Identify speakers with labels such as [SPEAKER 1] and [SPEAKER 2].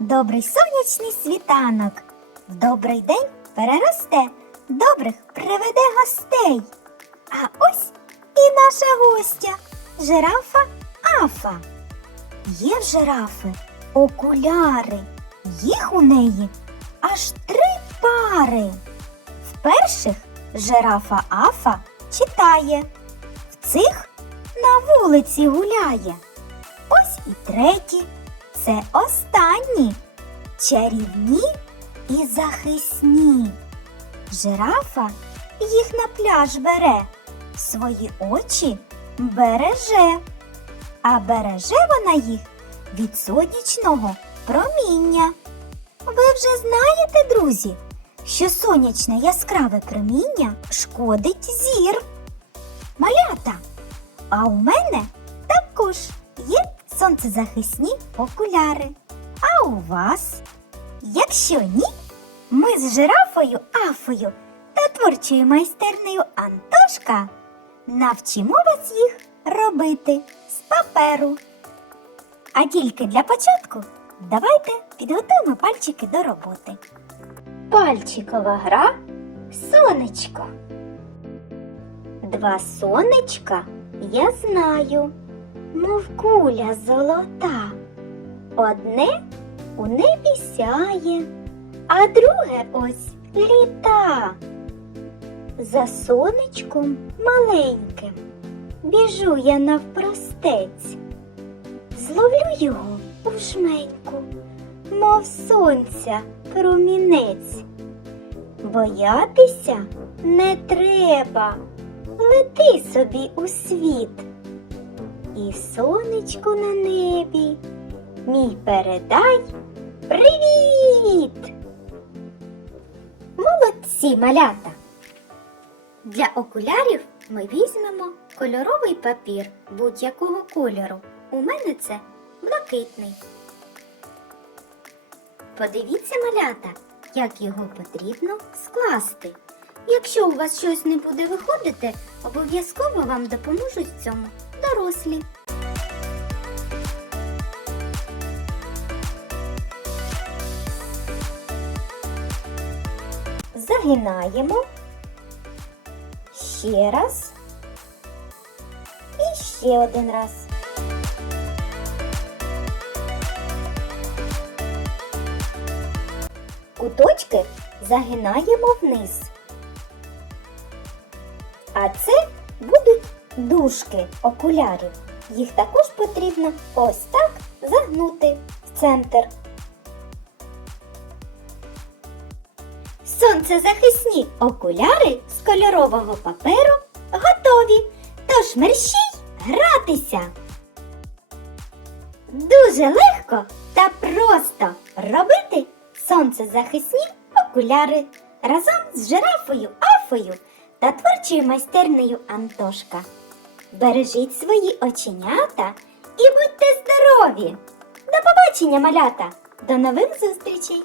[SPEAKER 1] добрий сонячний світанок. В добрий день переросте, добрих приведе гостей. А ось і наша гостя, жирафа Афа. Є в жирафи окуляри, їх у неї аж три пари. В перших жирафа Афа читає, в цих на вулиці гуляє. Ось і треті, це останні, чарівні і захисні. Жирафа їх на пляж бере, свої очі береже, а береже вона їх від сонячного проміння. Ви вже знаєте, друзі, що сонячне яскраве проміння шкодить зір. Малята, а у мене також є сонцезахисні окуляри. А у вас? Якщо ні, ми з жирафою Афою та творчою майстернею Антошка навчимо вас їх робити з паперу. А тільки для початку давайте підготуємо пальчики до роботи. Пальчикова гра сонечко. Два сонечка я знаю, мов куля золота. Одне у небі сяє, а друге ось літа. За сонечком маленьким біжу я навпростець, зловлю його у жменьку, мов сонця промінець. Боятися не треба, лети собі у світ. І сонечку на небі, мій передай привіт! Молодці малята! Для окулярів ми візьмемо кольоровий папір будь-якого кольору. У мене це блакитний. Подивіться, малята, як його потрібно скласти. Якщо у вас щось не буде виходити, обов'язково вам допоможуть в цьому дорослі. Загинаємо. Ще раз. І ще один раз. Куточки загинаємо вниз. А це дужки окулярів. Їх також потрібно ось так загнути в центр. Сонцезахисні окуляри з кольорового паперу готові. Тож мерщій гратися. Дуже легко та просто робити сонцезахисні окуляри разом з жирафою Афою та творчою майстернею Антошка. Бережіть свої оченята і будьте здорові! До побачення, малята! До нових зустрічей!